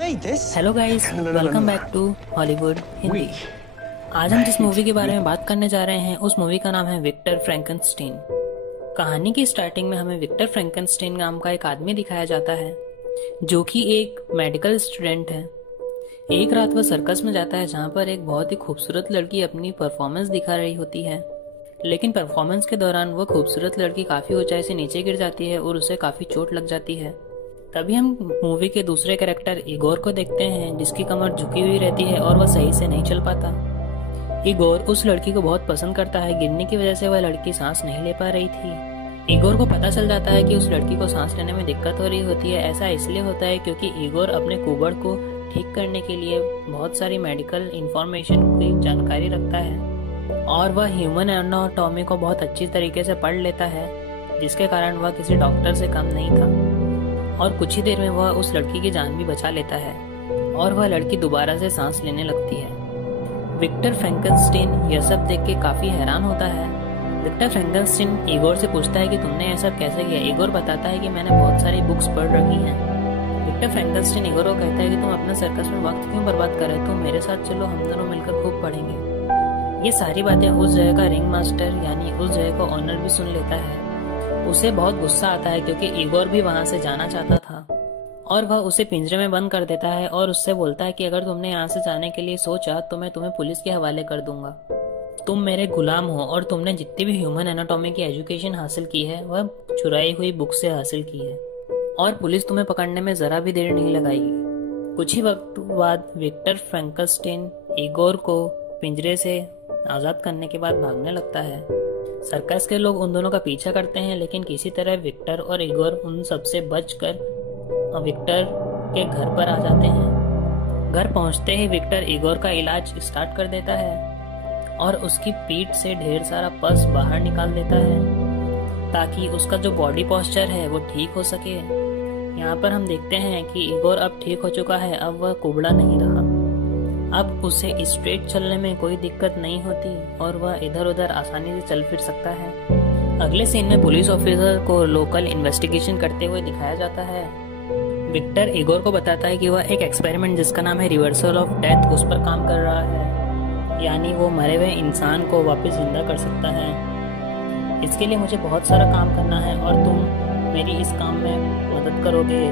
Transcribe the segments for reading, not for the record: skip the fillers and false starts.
Hello guys, welcome back to Hollywood Hindi. आज हम जिस मूवी के बारे में बात करने जा रहे हैं उस मूवी का नाम है विक्टर फ्रैंकेनस्टीन। कहानी की स्टार्टिंग में हमें विक्टर फ्रैंकेनस्टीन नाम का एक आदमी दिखाया जाता है जो कि एक मेडिकल स्टूडेंट है। एक रात वह सर्कस में जाता है जहाँ पर एक बहुत ही खूबसूरत लड़की अपनी परफॉर्मेंस दिखा रही होती है, लेकिन परफॉर्मेंस के दौरान वह खूबसूरत लड़की काफ़ी ऊंचाई से नीचे गिर जाती है और उसे काफ़ी चोट लग जाती है। तभी हम मूवी के दूसरे कैरेक्टर इगोर को देखते हैं जिसकी कमर झुकी हुई रहती है और वह सही से नहीं चल पाता। इगोर उस लड़की को बहुत पसंद करता है। गिरने की वजह से वह लड़की सांस नहीं ले पा रही थी। इगोर को पता चल जाता है कि उस लड़की को सांस लेने में दिक्कत हो रही होती है। ऐसा इसलिए होता है क्योंकि इगोर अपने कुबड़ को ठीक करने के लिए बहुत सारी मेडिकल इंफॉर्मेशन की जानकारी रखता है और वह ह्यूमन एनाटॉमी को बहुत अच्छी तरीके से पढ़ लेता है, जिसके कारण वह किसी डॉक्टर से कम नहीं था और कुछ ही देर में वह उस लड़की की जान भी बचा लेता है और वह लड़की दोबारा से सांस लेने लगती है। विक्टर फ्रैंकेनस्टीन यह सब देख के काफी हैरान होता है। विक्टर फ्रैंकेनस्टीन इगोर से पूछता है कि तुमने यह सब कैसे किया। इगोर बताता है कि मैंने बहुत सारी बुक्स पढ़ रखी हैं। विक्टर फ्रैंकेनस्टीन इगोर को कहता है कि तुम अपना सर्कस में वक्त क्यों बर्बाद कर रहे हो, तुम मेरे साथ चलो, हम दोनों मिलकर खूब पढ़ेंगे। ये सारी बातें उस जगह का रिंग मास्टर यानी उस जगह का ऑनर भी सुन लेता है। उसे बहुत गुस्सा आता है क्योंकि इगोर भी वहां से जाना चाहता था और वह उसे पिंजरे में बंद कर देता है और उससे बोलता है कि अगर तुमने यहाँ से जाने के लिए सोचा तो मैं तुम्हें पुलिस के हवाले कर दूंगा। तुम मेरे गुलाम हो और तुमने जितनी भी ह्यूमन एनाटॉमी की एजुकेशन हासिल की है वह चुराई हुई बुक से हासिल की है और पुलिस तुम्हें पकड़ने में जरा भी देर नहीं लगाएगी। कुछ ही वक्त बाद विक्टर फ्रैंकेनस्टीन इगोर को पिंजरे से आजाद करने के बाद भागने लगता है। सर्कस के लोग उन दोनों का पीछा करते हैं, लेकिन किसी तरह विक्टर और इगोर उन सबसे बचकर विक्टर के घर पर आ जाते हैं। घर पहुंचते ही विक्टर इगोर का इलाज स्टार्ट कर देता है और उसकी पीठ से ढेर सारा पस बाहर निकाल देता है ताकि उसका जो बॉडी पोस्चर है वो ठीक हो सके। यहाँ पर हम देखते हैं कि इगोर अब ठीक हो चुका है, अब वह कुबड़ा नहीं रहा। अब उसे स्ट्रेट चलने में कोई दिक्कत नहीं होती और वह इधर उधर आसानी से चल फिर सकता है। अगले सीन में पुलिस ऑफिसर को लोकल इन्वेस्टिगेशन करते हुए दिखाया जाता है। विक्टर इगोर को बताता है कि वह एक एक्सपेरिमेंट जिसका नाम है रिवर्सल ऑफ डेथ उस पर काम कर रहा है, यानी वो मरे हुए इंसान को वापस जिंदा कर सकता है। इसके लिए मुझे बहुत सारा काम करना है और तुम मेरी इस काम में मदद करोगे।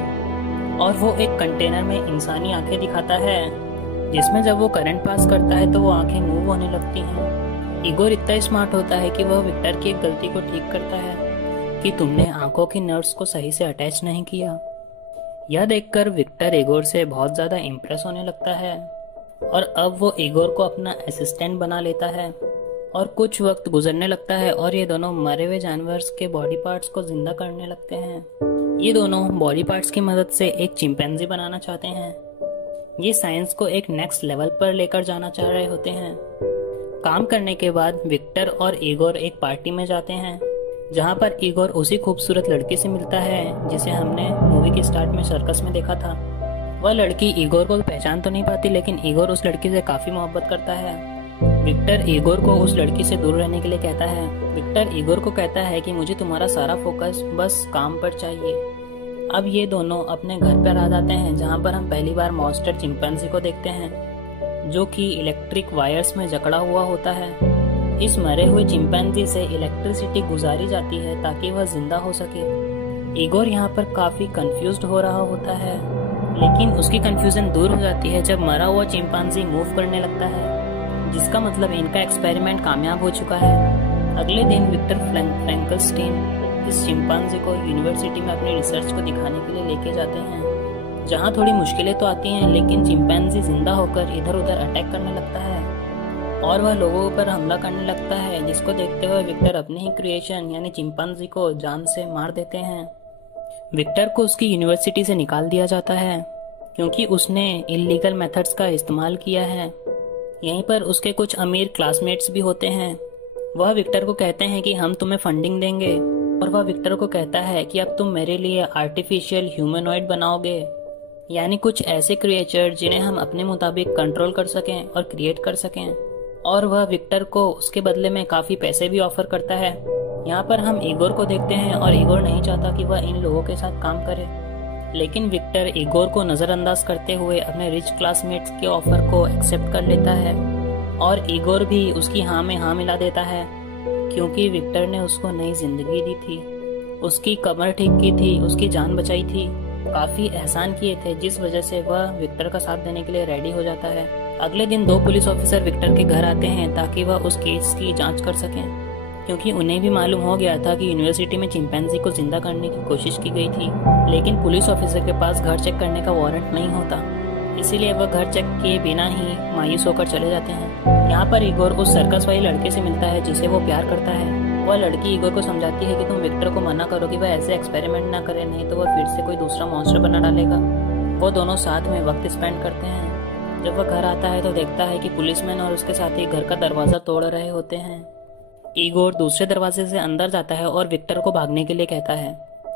और वो एक कंटेनर में इंसानी आंखें दिखाता है जिसमें जब वो करंट पास करता है तो वो आंखें मूव होने लगती हैं। इगोर इतना स्मार्ट होता है कि वह विक्टर की एक गलती को ठीक करता है कि तुमने आंखों की नर्व्स को सही से अटैच नहीं किया। यह देखकर विक्टर इगोर से बहुत ज्यादा इम्प्रेस होने लगता है और अब वो इगोर को अपना असिस्टेंट बना लेता है और कुछ वक्त गुजरने लगता है और ये दोनों मरे हुए जानवर के बॉडी पार्ट्स को जिंदा करने लगते हैं। ये दोनों बॉडी पार्ट्स की मदद से एक चिंपैंजी बनाना चाहते हैं। ये साइंस को एक नेक्स्ट लेवल पर लेकर जाना चाह रहे होते हैं। काम करने के बाद विक्टर और इगोर एक पार्टी में जाते हैं जहां पर इगोर उसी खूबसूरत लड़की से मिलता है जिसे हमने मूवी के स्टार्ट में सर्कस में देखा था। वह लड़की इगोर को पहचान तो नहीं पाती, लेकिन इगोर उस लड़की से काफी मोहब्बत करता है। विक्टर इगोर को उस लड़की से दूर रहने के लिए कहता है। विक्टर इगोर को कहता है कि मुझे तुम्हारा सारा फोकस बस काम पर चाहिए। अब ये दोनों अपने घर पर आ जाते हैं जहाँ पर हम पहली बार मॉन्स्टर चिंपैंजी को देखते हैं जो कि इलेक्ट्रिक वायर्स में जकड़ा हुआ होता है। इस मरे हुए चिंपैंजी से इलेक्ट्रिसिटी गुजारी जाती है ताकि वह जिंदा हो सके। इगोर यहाँ पर काफी कंफ्यूज्ड हो रहा होता है, लेकिन उसकी कंफ्यूजन दूर हो जाती है जब मरा हुआ चिंपैंजी मूव करने लगता है, जिसका मतलब इनका एक्सपेरिमेंट कामयाब हो चुका है। अगले दिन विक्टर फ्रैंकेनस्टीन इस चिंपैंजी को यूनिवर्सिटी में अपनी रिसर्च को दिखाने के लिए लेके जाते हैं, जहाँ थोड़ी मुश्किलें तो आती हैं, लेकिन चिंपैंजी जिंदा होकर इधर उधर अटैक करने लगता है और वह लोगों पर हमला करने लगता है, जिसको देखते हुए विक्टर अपने ही क्रिएशन यानी चिंपैंजी को जान से मार देते हैं। विक्टर को उसकी यूनिवर्सिटी से निकाल दिया जाता है क्योंकि उसने इलीगल मेथड्स का इस्तेमाल किया है। यहीं पर उसके कुछ अमीर क्लासमेट्स भी होते हैं। वह विक्टर को कहते हैं कि हम तुम्हें फंडिंग देंगे और वह विक्टर को कहता है कि अब तुम मेरे लिए आर्टिफिशियल ह्यूमनॉइड बनाओगे, यानी कुछ ऐसे क्रिएचर जिन्हें हम अपने मुताबिक कंट्रोल कर सकें और क्रिएट कर सकें। और वह विक्टर को उसके बदले में काफी पैसे भी ऑफर करता है। यहाँ पर हम इगोर को देखते हैं और इगोर नहीं चाहता कि वह इन लोगों के साथ काम करे। लेकिन विक्टर इगोर को नज़रअंदाज करते हुए अपने रिच क्लासमेट्स के ऑफर को एक्सेप्ट कर लेता है और इगोर भी उसकी हाँ में हाँ मिला देता है, क्योंकि विक्टर ने उसको नई जिंदगी दी थी, उसकी कमर ठीक की थी, उसकी जान बचाई थी, काफ़ी एहसान किए थे, जिस वजह से वह विक्टर का साथ देने के लिए रेडी हो जाता है। अगले दिन 2 पुलिस ऑफिसर विक्टर के घर आते हैं ताकि वह उस केस की जांच कर सकें, क्योंकि उन्हें भी मालूम हो गया था कि यूनिवर्सिटी में चिंपैंजी को जिंदा करने की कोशिश की गई थी, लेकिन पुलिस ऑफिसर के पास घर चेक करने का वारंट नहीं होता, इसीलिए वह घर चेक किए बिना ही मायूस होकर चले जाते हैं। यहाँ पर इगोर उस सर्कस वाली लड़के से मिलता है जिसे वो प्यार करता है। वह लड़की इगोर को समझाती है कि तुम विक्टर को मना करो कि वह ऐसे एक्सपेरिमेंट ना करे, नहीं तो वह फिर से कोई दूसरा मॉन्स्टर बना डालेगा। वो दोनों साथ में वक्त स्पेंड करते हैं। जब वह घर आता है तो देखता है कि पुलिसमैन और उसके साथी घर का दरवाजा तोड़ रहे होते हैं। इगोर दूसरे दरवाजे से अंदर जाता है और विक्टर को भागने के लिए कहता है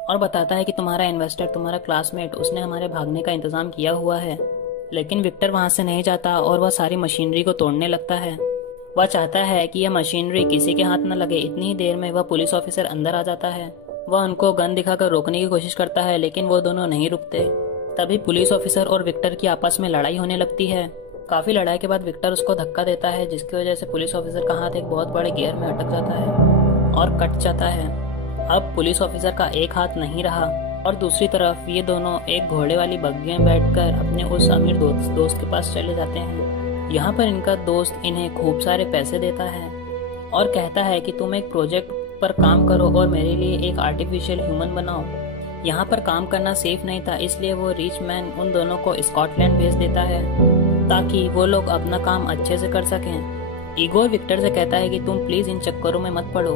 और बताता है कि तुम्हारा इन्वेस्टर, तुम्हारा क्लासमेट, उसने हमारे भागने का इंतजाम किया हुआ है। लेकिन विक्टर वहां से नहीं जाता और वह सारी मशीनरी को तोड़ने लगता है। वह चाहता है कि यह मशीनरी किसी के हाथ न लगे। इतनी ही देर में वह पुलिस ऑफिसर अंदर आ जाता है। वह उनको गन दिखाकर रोकने की कोशिश करता है, लेकिन वो दोनों नहीं रुकते। तभी पुलिस ऑफिसर और विक्टर की आपस में लड़ाई होने लगती है। काफी लड़ाई के बाद विक्टर उसको धक्का देता है, जिसकी वजह से पुलिस ऑफिसर का हाथ एक बहुत बड़े गियर में अटक जाता है और कट जाता है। अब पुलिस ऑफिसर का एक हाथ नहीं रहा और दूसरी तरफ ये दोनों एक घोड़े वाली बग्घी में बैठकर अपने उस अमीर दोस्त के पास चले जाते हैं। यहाँ पर इनका दोस्त इन्हें खूब सारे पैसे देता है और कहता है कि तुम एक प्रोजेक्ट पर काम करो और मेरे लिए एक आर्टिफिशियल ह्यूमन बनाओ। यहाँ पर काम करना सेफ नहीं था, इसलिए वो रिच मैन उन दोनों को स्कॉटलैंड भेज देता है ताकि वो लोग अपना काम अच्छे से कर सकें। इगोर विक्टर से कहता है कि तुम प्लीज इन चक्करों में मत पड़ो,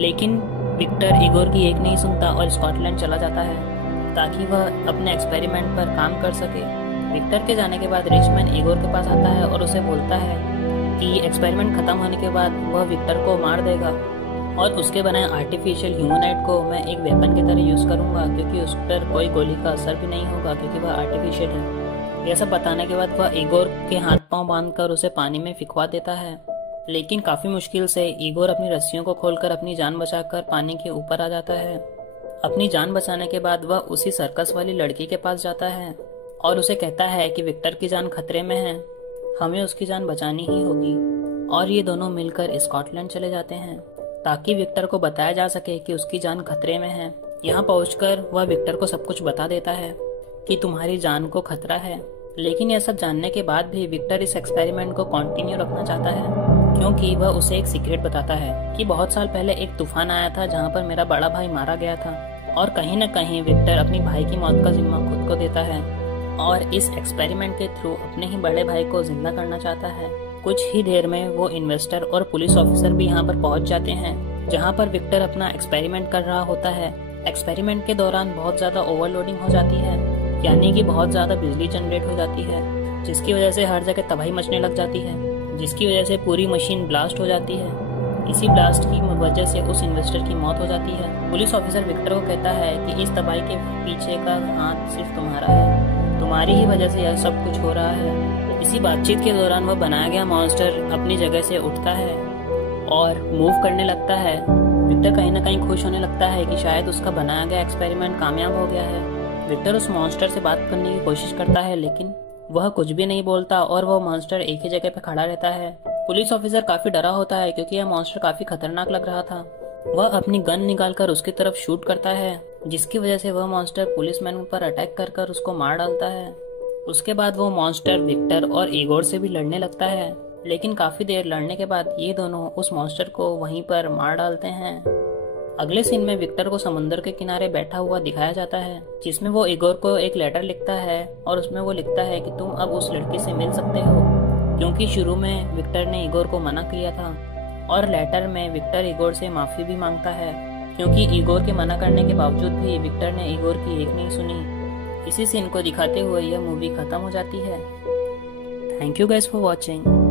लेकिन विक्टर इगोर की एक नहीं सुनता और स्कॉटलैंड चला जाता है ताकि वह अपने एक्सपेरिमेंट पर काम कर सके। विक्टर के जाने के बाद रिचमैन इगोर के पास आता है और उसे बोलता है कि एक्सपेरिमेंट खत्म होने के बाद वह विक्टर को मार देगा और उसके बनाए आर्टिफिशियल ह्यूमनाइड को मैं एक वेपन की तरह यूज करूंगा, क्योंकि उस पर कोई गोली का असर भी नहीं होगा क्योंकि वह आर्टिफिशियल है। यह सब बताने के बाद वह इगोर के हाथ पांव बांधकर उसे पानी में फिकवा देता है, लेकिन काफी मुश्किल से इगोर अपनी रस्सियों को खोलकर अपनी जान बचाकर पानी के ऊपर आ जाता है। अपनी जान बचाने के बाद वह उसी सर्कस वाली लड़की के पास जाता है और उसे कहता है कि विक्टर की जान खतरे में है, हमें उसकी जान बचानी ही होगी। और ये दोनों मिलकर स्कॉटलैंड चले जाते हैं ताकि विक्टर को बताया जा सके कि उसकी जान खतरे में है। यहाँ पहुंचकर वह विक्टर को सब कुछ बता देता है कि तुम्हारी जान को खतरा है, लेकिन यह सब जानने के बाद भी विक्टर इस एक्सपेरिमेंट को कंटिन्यू रखना चाहता है, क्योंकि वह उसे एक सीक्रेट बताता है कि बहुत साल पहले एक तूफान आया था जहाँ पर मेरा बड़ा भाई मारा गया था और कहीं न कहीं विक्टर अपनी भाई की मौत का जिम्मा खुद को देता है और इस एक्सपेरिमेंट के थ्रू अपने ही बड़े भाई को जिंदा करना चाहता है। कुछ ही देर में वो इन्वेस्टर और पुलिस ऑफिसर भी यहाँ पर पहुँच जाते हैं, जहाँ पर विक्टर अपना एक्सपेरिमेंट कर रहा होता है। एक्सपेरिमेंट के दौरान बहुत ज्यादा ओवरलोडिंग हो जाती है, यानी कि बहुत ज्यादा बिजली जनरेट हो जाती है, जिसकी वजह से हर जगह तबाही मचने लग जाती है, जिसकी वजह से पूरी मशीन ब्लास्ट हो जाती है। इसी ब्लास्ट की वजह से उस इन्वेस्टर की मौत हो जाती है। पुलिस ऑफिसर विक्टर को कहता है कि इस तबाही के पीछे का हाथ सिर्फ तुम्हारा है, तुम्हारी ही वजह से यह सब कुछ हो रहा है। इसी बातचीत के दौरान वह बनाया गया मॉन्स्टर अपनी जगह से उठता है और मूव करने लगता है। विक्टर कहीं न कहीं खुश होने लगता है कि शायद उसका बनाया गया एक्सपेरिमेंट कामयाब हो गया है। विक्टर उस मॉन्स्टर से बात करने की कोशिश करता है, लेकिन वह कुछ भी नहीं बोलता और वह मॉन्स्टर एक ही जगह पे खड़ा रहता है। पुलिस ऑफिसर काफी डरा होता है क्योंकि यह मॉन्स्टर काफी खतरनाक लग रहा था। वह अपनी गन निकालकर उसकी तरफ शूट करता है, जिसकी वजह से वह मॉन्स्टर पुलिसमैन पर अटैक कर उसको मार डालता है। उसके बाद वो मॉन्स्टर विक्टर और इगोर से भी लड़ने लगता है, लेकिन काफी देर लड़ने के बाद ये दोनों उस मॉन्स्टर को वहीं पर मार डालते हैं। अगले सीन में विक्टर को समुद्र के किनारे बैठा हुआ दिखाया जाता है, जिसमें वो इगोर को एक लेटर लिखता है और उसमें वो लिखता है कि तुम अब उस लड़की से मिल सकते हो, क्योंकि शुरू में विक्टर ने इगोर को मना किया था। और लेटर में विक्टर इगोर से माफी भी मांगता है, क्योंकि इगोर के मना करने के बावजूद भी विक्टर ने इगोर की एक नहीं सुनी। इसी सीन को दिखाते हुए यह मूवी खत्म हो जाती है। Thank you guys for watching.